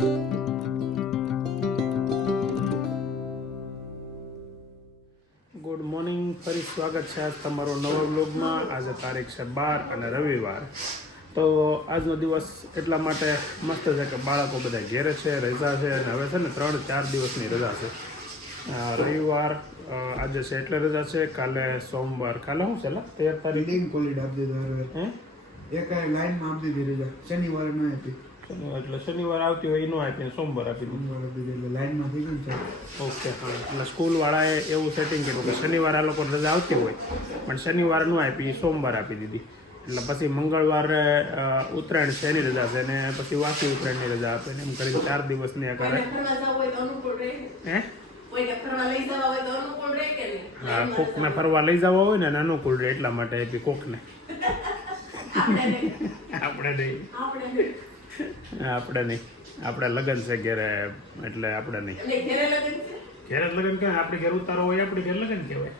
Good morning, ફરી સ્વાગત છે આજ તમારો નવા વ્લોગમાં. આજે તારીખ છે 12 અને રવિવાર. તો આજનો દિવસ એટલા માટે મસ્ત છે કે બાળકો બધા ઘેરે છે, રજા છે અને હવે છે ને 3-4 દિવસની રજા છે. રવિવાર આજે છે એટલે રજા છે. કાલે સોમવાર, કાલે શું છે 13 તારીખ બિલ્ડિંગ કોલિડ આપી દીધો. હે એક લાઈનમાં આપી દીધી રજા. શનિવારે ન આપી. એટલે શનિવાર આવતી હોય એ ન આપીને સોમવાર આપી દીધું. શનિવારે આપી દીધી એટલે લાઈનમાં થઈ ગયું છે. ઓકે, હા. એટલે સ્કૂલવાળાએ એવું સેટિંગ કર્યું કે શનિવારે આ લોકો રજા આવતી હોય પણ શનિવારે ન આપી, સોમવાર આપી દીધી. એટલે પછી મંગળવારે ઉત્તરાયણ છે એની રજા છે ને પછી વાસી ઉત્તરાયણની રજા આપે ને એમ કરીને 4 દિવસની આકારે. હે? હા, કોકને ફરવા લઈ જવા હોય ને અનુકૂળ રહે એટલા માટે આપી કોકને. આપણે નહીં, આપણે લગ્ન છે ઘેરે એટલે આપણે નહીં. ઘેરે લગ્ન કહેવાય, આપણે ઘેર ઉતારો હોય આપણે ઘેર લગ્ન કહેવાય.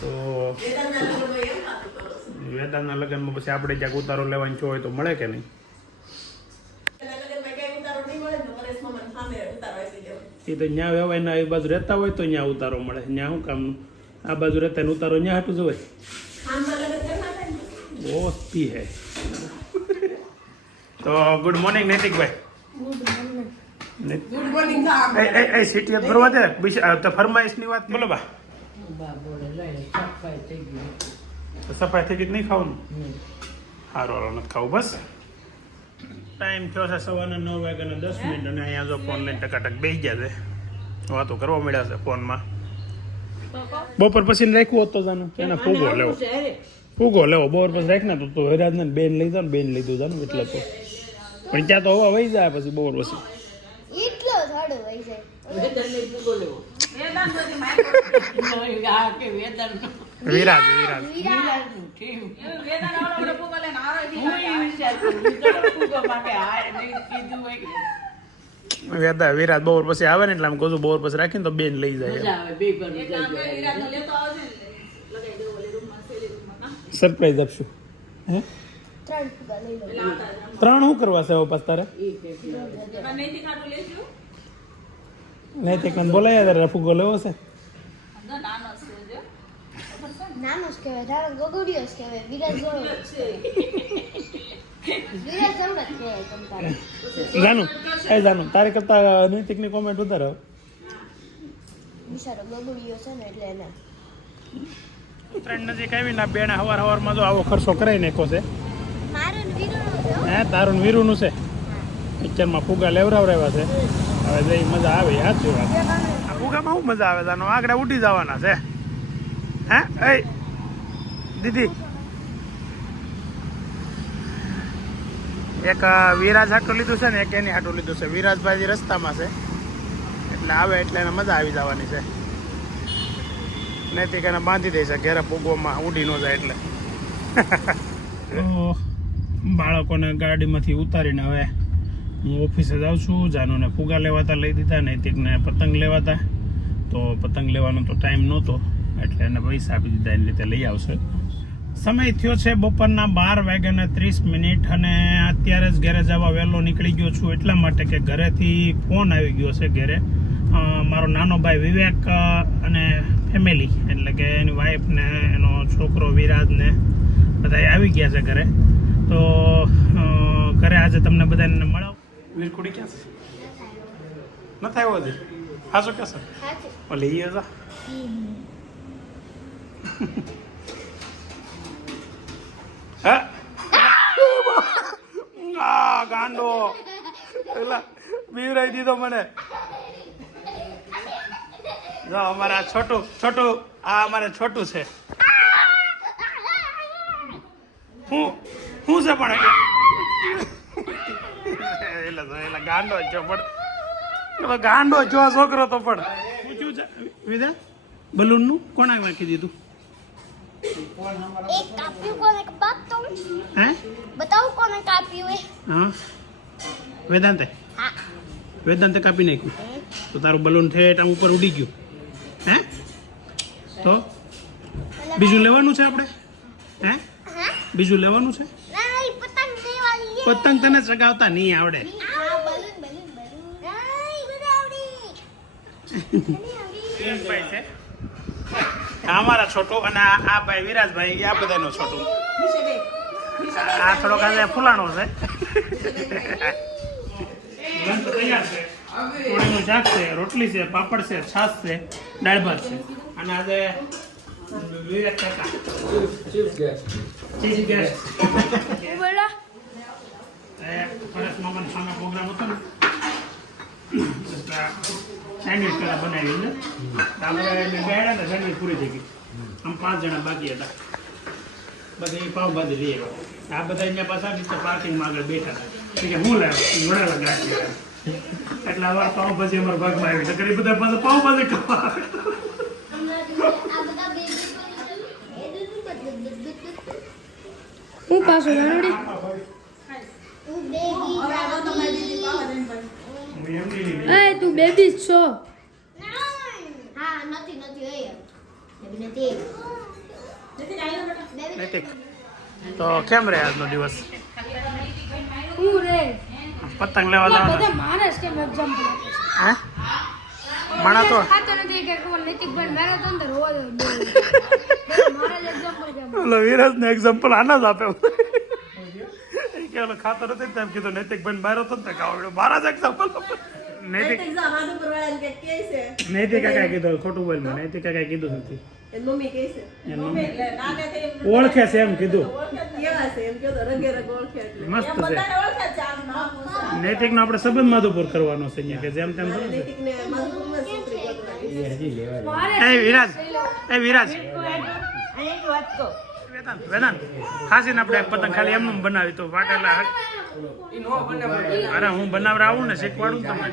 તો વેદાંતના લગ્નમાં પછી આપણે ક્યાંક ઉતારો લેવાની છો હોય તો મળે કે નહીં? એ તો ન્યા વ્યવહારના એ બાજુ રહેતા હોય તો ન્યા ઉતારો મળે. ન્યા શું કામનું? આ બાજુ રહેતા ઉતારો ન્યા હાટું જોવાય. ઓતી હે. તો ગુડ મોર્નિંગ નૈતિકભાઈ. Good morning. એ સિટી ફરવા દે. તો ફરમાઈશની વાત બોલો બા. સફાઈ થઈ ગઈ નહીં ખાવાનું? સારું, હાલો નથી ખાવું બસ. ટાઈમ થયો છે સવારના 9 વાગ્યાના 10 મિનિટ અને અહીંયા જો ફોન લઈને ટકાટક બેસી ગયા છે, વાતો કરવા મળ્યા છે ફોનમાં. બપોર પછી રાખ્યું હોત તો જાનું એને ફૂગો લેવો બપોર પછી રાખને તો હરાજને બેન લઈ જાવ ને બેન લીધું જાનું એટલે તો. પણ ત્યાં તો હવા વહી જાય પછી બપોર પછી. વિરાજ વિરાજ બપોર પછી આવે ને એટલે આમ કહું બપોર પછી રાખીને તો બેન લઈ જાય. સરપ્રાઈઝ આપશું. હે 3 શું કરવા છે પાસ તારે? નૈતિક બોલાયા તારે ફુગ્ગો લેવો છે? નાનો જ કહેવાય, ગગોડિયો જ કહેવાય, વિરાજ જાનું તારે કરતા નૈતિકની કોમેન્ટ ઉતારો. બિચારો ગગોડિયો છે ને એટલે એને ઉત્તરાયણ નજીક આવીને બેને હવારમાં જો આવો ખર્ચો કરાવી નાખ્યો છે. હે, તારું વીરુનું છે. પિક્ચરમાં ફુગા લેવરાવ્યા છે. હવે જઈ મજા આવે. સાચી વાત. આ ફુગામાં શું મજા આવે? તાનો આગળ ઉડી જવાના છે. હે એ દીદી, એક વિરાજ હાટું લીધું છે ને એક એની હાટું લીધું છે. વિરાજભાઈ રસ્તામાં છે એટલે આવે એટલે એને મજા આવી જવાની છે. નૈતિક એને બાંધી દે છે ઘેરે ફૂગોમાં ઉડી ન જાય એટલે. બાળકોને ગાડીમાંથી ઉતારીને હવે હું ઓફિસે જાઉં છું. જાનુને ફુગા લેવાતા લઈ દીધા, નૈતિકને પતંગ લેવાતા. તો પતંગ લેવાનો તો ટાઈમ નહોતો એટલે એને પૈસા આપી દીધા, એની રીતે લઈ આવશે. સમય થયો છે બપોરના 12:30 અને અત્યારે જ ઘરે જવા વહેલો નીકળી ગયો છું એટલા માટે કે ઘરેથી ફોન આવી ગયો છે ઘરે. મારો નાનો ભાઈ વિવેક અને ફેમિલી એટલે કે એની વાઈફ ને એનો છોકરો વિરાજ ને બધા આવી ગયા છે ઘરે. તો ઘરે આજે તમને બધાને મળાવ. વીરકુડી ક્યાં છે? નથી આવ્યો હજી? હા, શું કહેશે? લઈ જા. ગાંડો પેલા બીવરાઈ દીધો મને. જો અમારા છોટું આ અમારે છોટું છે. હું છે પણ એટલે ગાંડો છો પણ ગાંડો જો છોકરો તો પણ પૂછ્યું છે વિદા બલૂનનું કોણે નાખી દીધું? એક કાપ્યું કોને બતાવું? હે બતાવું કોને કાપ્યું એ? હા, વેદાંતે. હા, વેદાંતે કાપી નાખ્યું તો તારું બલૂન ઠેઠ આમ ઉપર ઉડી ગયું. હે તો બીજું લેવાનું છે આપણે? હે બીજું લેવાનું છે? ના પતંગ લેવાની. પતંગ તને ચગાવતા નહીં આવડે. ભાઈ છે આ અમારા છોટું અને આ ભાઈ વિરાજભાઈ આ બધાનો છોટું આ થોડોક આજે ફૂલાણો છે લંચ તૈયાર છે થોડીનું શાક છે રોટલી છે પાપડ છે છાશ છે દાળ ભાત છે અને આજે વિરાજ કાકા ચીફ ગેસ્ટ પરેશ મામાનો સામે પ્રોગ્રામ હતો ને સેન્ડવિચ પેલા બનાવી છે આપણે બેડા ને સેન્ડવિચ પૂરી થઈ ગઈ આમ 5 જણા બાકી હતા બધી પાવભાજી લઈ આવ્યા આ બધા અહીંયા પાછા નીચે પાર્કિંગમાં આગળ બેઠા હતા કે હું લાવ્યો વડાલા ગાંઠી એટલે અવાર પાવભાજી અમારા ભાગમાં આવી તો કરી બધા પાછા પાવભાજી ખાવા હું પાછું તું બેબી છો હા નથી નૈતિક તો કેમ રહે આજનો દિવસ હું રે પતંગ લેવા જવાનો બધા માણસ કેમ એક્ઝામ્પલ હે માણા તો ખાતો નથી કે નૈતિકભાઈ મેરેથોન તો રોજ મારા જ એક્ઝામ્પલ કેમ ઓલો વિરાજ ને એક્ઝામ્પલ આના જ આપ્યો કે ઓલો ખાતો નથી તેમ કીધું નૈતિકભાઈ મારો તો ને ખાવ મારા જ એક્ઝામ્પલ નૈતિક કાકા કીધું ખોટું બોલ મેં નૈતિક કાકા કીધું નથી ઓળખે છે એમ કીધું મસ્ત છે નૈતિક નો આપણે સંબંધ માધુપુર કરવાનો છે અહીંયા કે જેમ તેમ વિરાજ વેદાંત ખાસીને આપણે પતંગ ખાલી એમનું બનાવી તો વાટેલા અરે હું બનાવવા આવું ને શીખવાડું તમને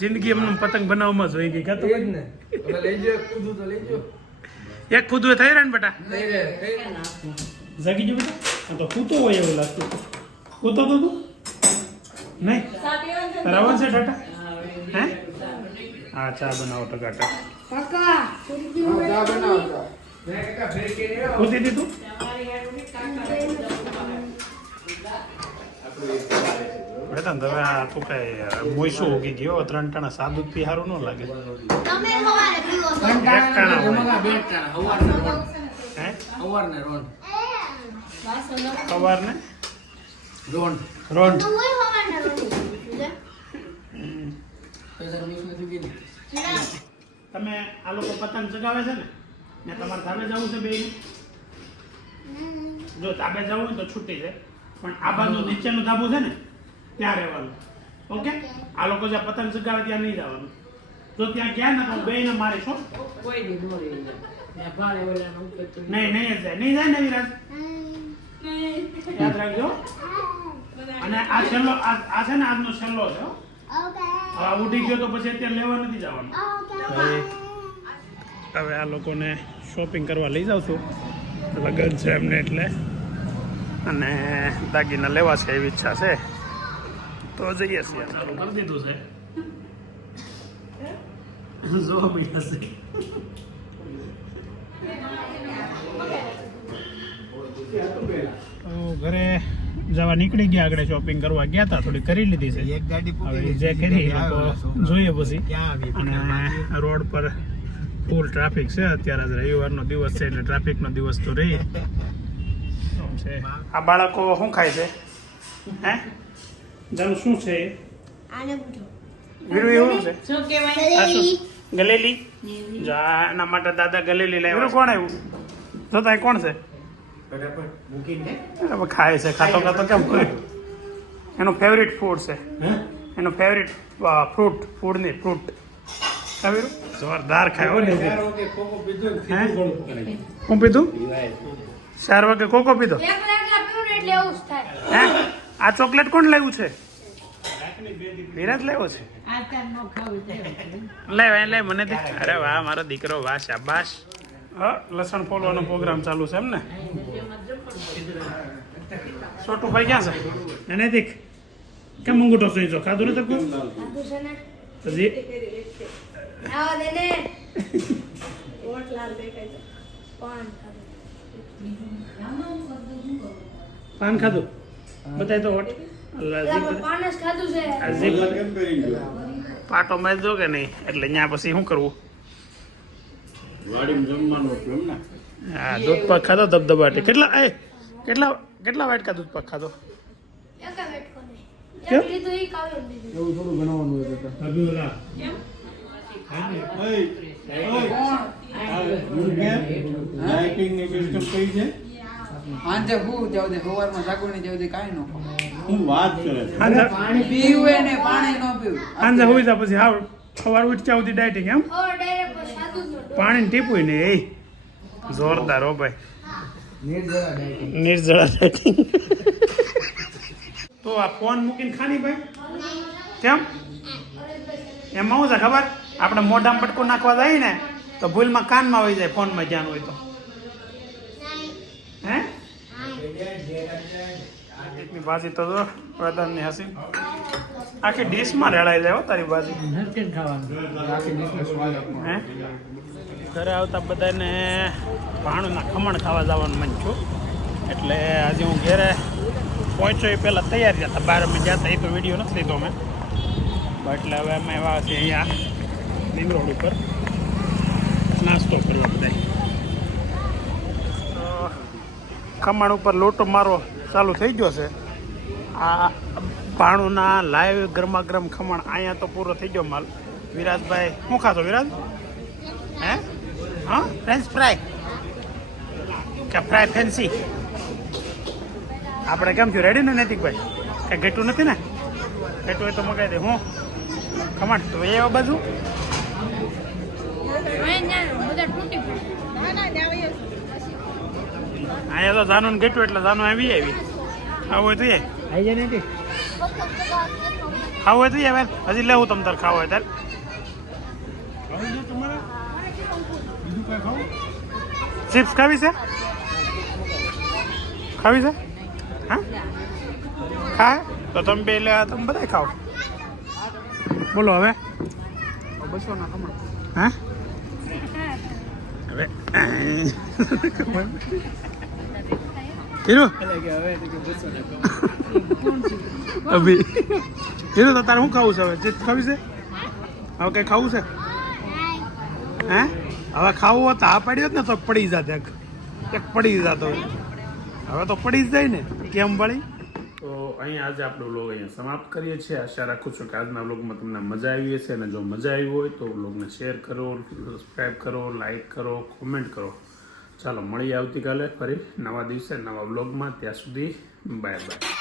જિંદગી એમનું પતંગ બનાવવામાં જોઈ ગઈ કાતો એક કૂદું થઈ રહ્યા ને બેટા જાગી ગયું બેટા તો કૂતો હોય એવું લાગતું કૂતો તો તું નહીં બરાબર છે ટાટા હે હા ચા બનાવો ટકાટા કૂદી દીધું વેદાંત હવે આ તું કઈ મોઈશું ઉગી ગયો 3 ટાણા સાદું પી સારું ન લાગે સવારને રોંડ તમે આ લોકો પતંગ ચગાવે છે ને તમારે ધાબે જવું છે બે જો ધાબે જવું હોય તો છૂટી છે પણ આ બાજુ નીચેનું ધાબું છે ને ત્યાં રહેવાનું ઓકે આ લોકો જ્યાં પતંગ ચગાવે ત્યાં નહીં જવાનું જો ત્યાં ગયા ને તો બે ને મારીશ નહીં જાય ને વિરાજ યાદ રાખજો અને આ છેલ્લો આ છે ને આજનો છેલ્લો છે હા ઉઠી ગયો તો પછી અત્યારે લેવા નથી જવાનું હવે આ લોકોને શોપિંગ કરવા લઈ જાઉં છું લગન છે એમને એટલે અને દાગીના લેવા છે એવી ઈચ્છા છે તો જઈએ છીએ ચાલુ કરી દીધું છે જો ભાઈ ઘરે જવા નીકળી ગયા આગળ શોપિંગ કરવા ગયા હતા થોડી કરી લીધી છે એક ગાડી હવે જે કરી તો જોઈએ પછી અને રોડ પર ફૂલ ટ્રાફિક છે અત્યારે જ રવિવારનો દિવસ છે એટલે ટ્રાફિકનો દિવસ તો રહી છે આ બાળકો શું ખાય છે હે જાનું શું છે વીરુ એવું છે ગલેલી જા એના માટે દાદા ગલેલી લાવ્યા કોણ આવ્યું જોતા કોણ છે ખાય છે ખાતો ખાતો કેમ કરે એનું ફેવરિટ ફૂડ છે એનું ફેવરિટ ફૂડ નહીં ફ્રૂટ ખાવ્યું જોરદાર ખાયો ને હું પીધું 4 વાગે કોકો પીધો હે આ ચોકલેટ કોણ લાવ્યું છે વિરાજ લાવ્યો છે લે મને દે અરે વાહ મારો દીકરો વાહ શાબાશ લસણ ફોલવાનો પ્રોગ્રામ ચાલુ છે એમ ને છોટું ભાઈ ક્યાં છે એને દેખ કેમ અંગૂઠો સુઈ છો ખાધું ને તકું હજી પાન ખાધું બતાય તો હોટ પાટો મારજો કે નહીં એટલે ત્યાં પછી શું કરવું? હા, દૂધ પાક ખાધો ધબધબાટી. કેટલા વાટકા દૂધ પાક ખાધો? એક વેટકો નહીં. કેમ? એક લીધું ઈ કાવ્યો લીધું. એવું થોડું બનાવવાનું હોય બેટા. સાંજે હું જાવ દે સવારમાં જાગુણી જાવ દે કાંઈ ન સાંજે પીવું ને પાણી ન પીવું સાંજે હોઈ જા પછી હાવ સવાર ઉઠ્યા સુધી ડાયટિંગ એમ? ઓ ડાયરેક્ટ સાદું જ નહોતું. પાણી ટીપુય ને એ જોરદાર હો ભાઈ, નિર્જળા ડાયટિંગ. નિર્જળા ડાયટિંગ. તો આ ફોન મૂકીને ખાની ભાઈ કેમ? એમાં શું છે ખબર? આપણે મોઢામાં પટકો નાખવા જાય ને તો ભૂલમાં કાનમાં વહી જાય ફોનમાં ધ્યાન હોય તો. હે એકની ભાજી તો જો પ્રધાનની હસી આખી ડીશમાં રેડાઈ જાય હો તારી ભાજી. હે ઘરે આવતા બધાને ભાણુંના ખમણ ખાવા જવાનું મન છું એટલે આજે હું ઘેરે પહોંચ્યો એ પહેલાં તૈયાર જતા બહાર અમે જતા એ તો વિડીયો નથી લીધો મેં. એટલે હવે અમે એવા છીએ અહીંયા લિંગ રોડ ઉપર નાસ્તો કરવા બધા. તો ખમણ ઉપર લોટો મારો ચાલુ થઈ ગયો છે. આ ભાણુંના લાઈવ ગરમા ગરમ ખમણ અહીંયા તો પૂરો થઈ ગયો માલ. વિરાજભાઈ શું ખાશો વિરાજ? હે હા ફ્રેન્ચ ફ્રાય કે ફ્રાય ફેન્સી? આપણે કેમ થયું રેડી ને નૈતિકભાઈ? કંઈ ઘેટું નથી ને? ઘેટું હોય તો મગાવી દે. હું ખમણ તો એ બાજુ બધા તૂટી પડે. અહીંયા તો જાનું ને ઘેટું એટલે જાનું આવી આવું હોય તો એ ખાવું હોય તો આવે હજી લેવું તમ તાર ખાવું હોય તાર. ચિપ્સ ખાવી છે? ખાવી છે? હા ખા તો તમે બે લે તમે બધા ખાઓ. બોલો હવે બસો ના ખમણ હા હવે હીરો અભી હીરો તો તારે શું ખાવું છે હવે? ચિપ્સ ખાવી છે? હવે કઈ ખાવું છે? હે હવે ખાવું હોત તો આ પાડી હોત ને તો પડી જાત એક પડી જતો. હવે તો પડી જ જાય ને કેમ વળી. તો અહીંયા આજે આપણો વ્લોગ અહીંયા સમાપ્ત કરીએ છીએ. આશા રાખું છું કે આજના વ્લોગમાં તમને મજા આવી હશે અને જો મજા આવી હોય તો વ્લોગને શેર કરો, સબસ્ક્રાઈબ કરો, લાઈક કરો, કોમેન્ટ કરો. ચાલો મળીએ આવતીકાલે ફરી નવા દિવસે નવા વ્લોગમાં. ત્યાં સુધી બાય બાય.